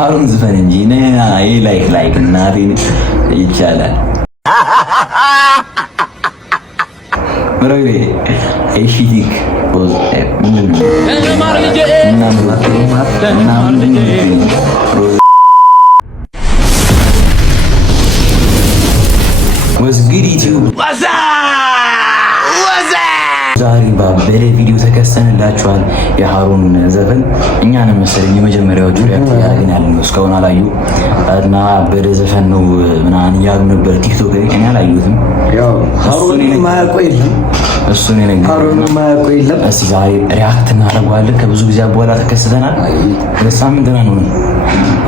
አሁን ዝፈን እንጂ አይ ላይክ እናቴን ይቻላል። ብራዊ አይሺቲክ ዛሬ በአበደ ቪዲዮ ተከስተንላችኋል። የሃሩን ዘፈን እኛንም መሰለኝ የመጀመሪያዎቹ ሪያክት ያደረግን ያለ ነው። እስካሁን አላዩ እና አበደ ዘፈን ነው ምናምን እያሉ ነበር ቲክቶክ ላይ። እኔ አላየሁትም። ያው ሃሩን የማያውቁ የለም፣ እሱን ሃሩን የማያውቁ የለም። እስኪ ዛሬ ሪያክት እናደርገዋለን። ከብዙ ጊዜ በኋላ ተከስተናል። ለሳምንት ነው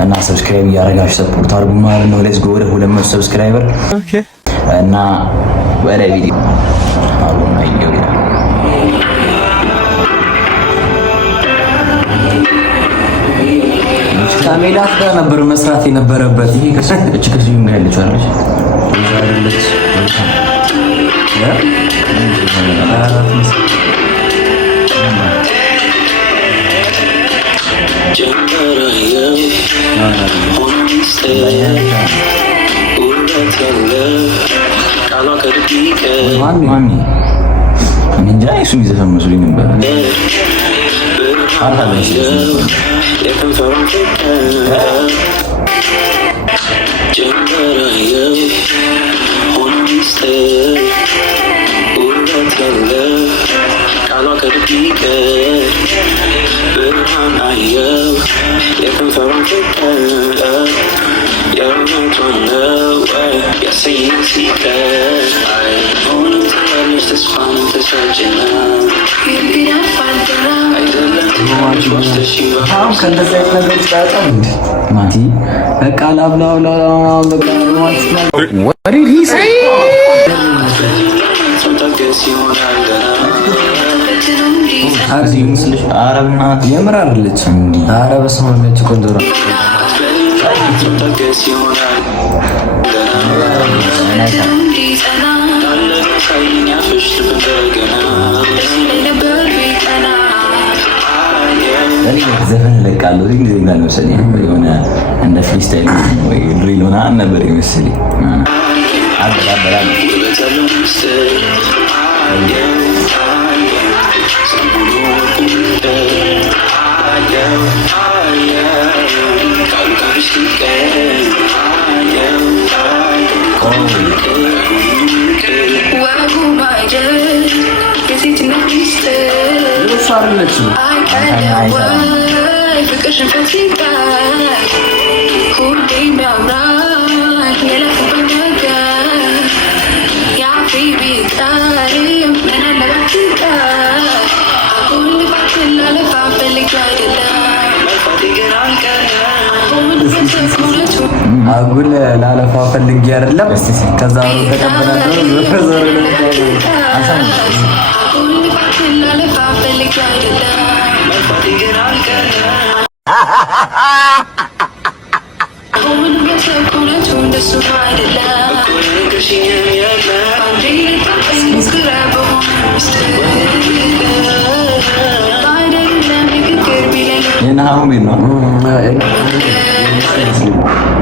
እና ሰብስክራይብ እያደረጋችሁ ሰፖርት አድርጉ ማለት ነው። ሌትስ ጎ ወደ 200 ሰብስክራይበር እና ወደ ቪዲዮ ሃሩን አይየው ከሜላት ጋር ነበር መስራት የነበረበት። ይሄ ከሰች ከዚህ ጋር ያለች አይደለች አይደለች ማሚ እንጃ እሱ ይዘፈን መስሎኝ ነበር። አታለሽ የከንፈሩን ጀመረየው ሆኖ ሚስጥር ውበት ያለው ቃሏ ከድቂቅ ብርሃን አየው የከንፈሩን የእውነቷን ነው ያሰኘኝ ሲቀር ሆኖ ትያለች ተስፋን ተሰጭና አሁን ከእንደዚህ አይነት ነገሮች ጋር ማቲ በቃ ላብላው በቃ የምር አይደለች። ኧረ በስመ አብ ነች ቆንጆ ነው። ዘፈን እለቃለሁ ጊዜ ጋር መሰለኝ የሆነ እንደ ፍሪስታይል ወይ ድሪል ሆና ነበር መሰለኝ። አጉል ላለፋ ፈልጌ አይደለም። ከዛ ነው ተቀበላለው ዘፈዘረ የናሁም ነው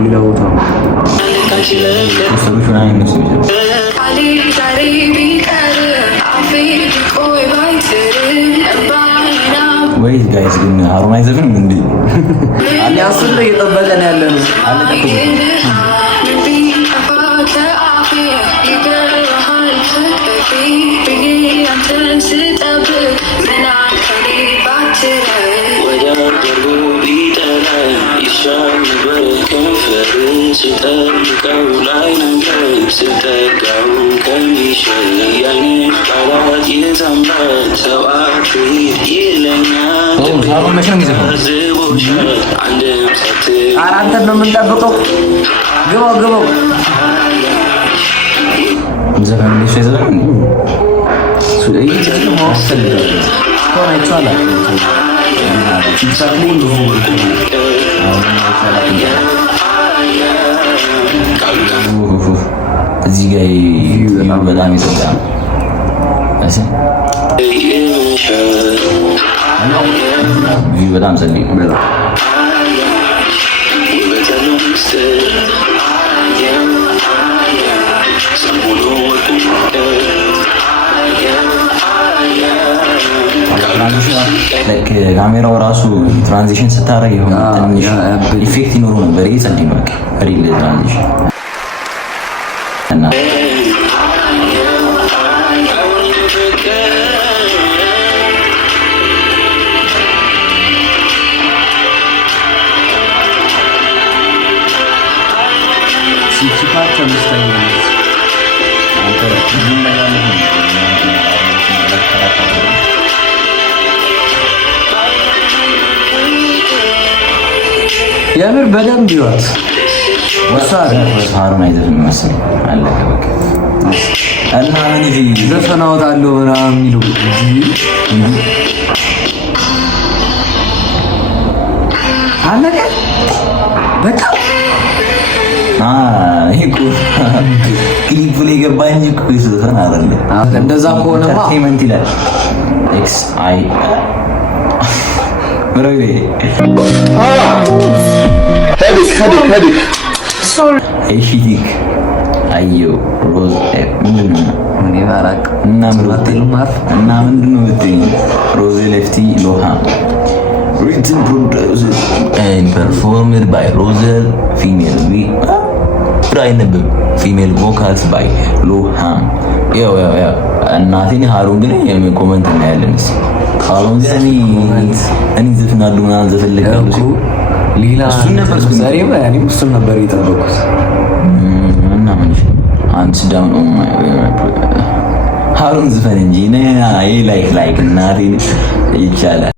ሊላውታ ወይ ጋይስ ግን ሃሩን አይዘፍንም እንዴ? አለ አስል ላይ እየጠበቀን ያለ ነው አለ አንተ ነው የምንጠብቀው። ግባው ዘፈን ነው እዚህ ጋር በጣም ይሰጣል። በጣም ጸልይ ለክ ካሜራው ራሱ ትራንዚሽን ስታረግ የሆነ ትንሽ ኢፌክት ይኖሩ ነበር። ይሄ ጸድ ነው በቃ ሪል ትራንዚሽን እና ሲፓርት ተመስተኝ አንተ ምን ማለት ነው? የምር በደንብ ይወት ወሳሩን አይዘፍን መሰለኝ አለቀ በቃ። እና ምን ይሄ ዘፈን አወጣለሁ ምናምን የሚለው አለቀ በቃ። ይሄ እኮ ክሊፑ ላይ ገባኝ እኮ ዘፈን አይደለም። እንደዛ ከሆነማ ኢንተርቴይንመንት ይላል ኤክስ አይ ብሮይ headache sorry ኤሺቲክ አዮ ሮዝ ምን ይባላል እና ምንድን ነው ብትይኝ ሮዝ ሌፍቲ ሎሃ written produced and performed by Rosel female vocals by Loham ያው እናቴን ሃሩን ግን የኮሜንት ነው ያለንስ ሃሩን እኔ ዘፍናሉ ምናምን ዘፈልጋለሁ ሌላ እሱን ነበር የጠበቁት እና ምን አንድ ዳውን ኦን ማይ ሃሩን ዘፈን እንጂ ነይ ላይክ እናቴን ይቻላል።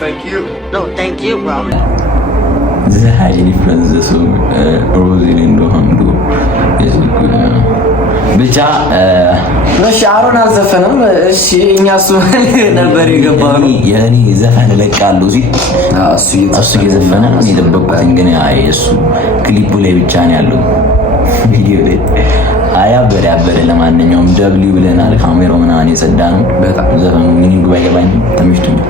Thank you. No, thank you, bro. This is a high difference. So, Rosalind Hamdu is good. ብቻ እሺ አሮን አልዘፈነም። እሺ እኛሱ ነበር የገባው የኔ ዘፈን ለቃሉ እዚህ እሱ እየዘፈነ ነው የደበቁት። ግን እሱ ክሊፑ ላይ ብቻ ነው ያለው ቪዲዮ ላይ አያበረ ለማንኛውም ደብሊው ብለናል። ካሜራው ምናምን የጸዳ ነው በጣም ዘፈኑ ምን ይገባኝ ተመችቶኛል።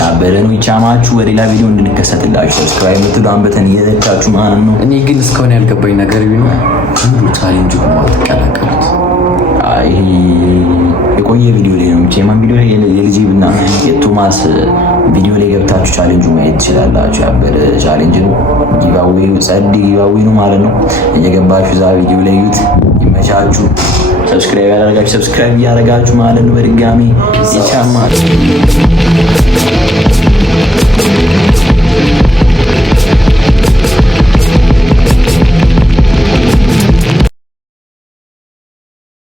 ያበረ ነው። ይቻማችሁ ወደ ሌላ ቪዲዮ እንድንከሰትላችሁ ሰብስክራይብ ምትሉን በተን እየዘጋችሁ ማለት ነው። እኔ ግን እስካሁን ያልገባኝ ነገር ቢኖር ሙሉ ቻሌንጅ ነው ተቀላቀሉት። አይ የቆየ ቪዲዮ ላይ ነው ቼማን ቪዲዮ ላይ የልጅብና የቶማስ ቪዲዮ ላይ ገብታችሁ ቻሌንጁ ማየት ትችላላችሁ። ያበረ ቻሌንጅ ነው። ጊቫዌው ጸድ ጊቫዌው ነው ማለት ነው። እየገባችሁ እዛ ቪዲዮ ላይ ዩት ይመቻችሁ። ሰብስክራይብ ያደረጋችሁ ሰብስክራይብ ያደረጋችሁ ማለት ነው። በድጋሚ ይቻማል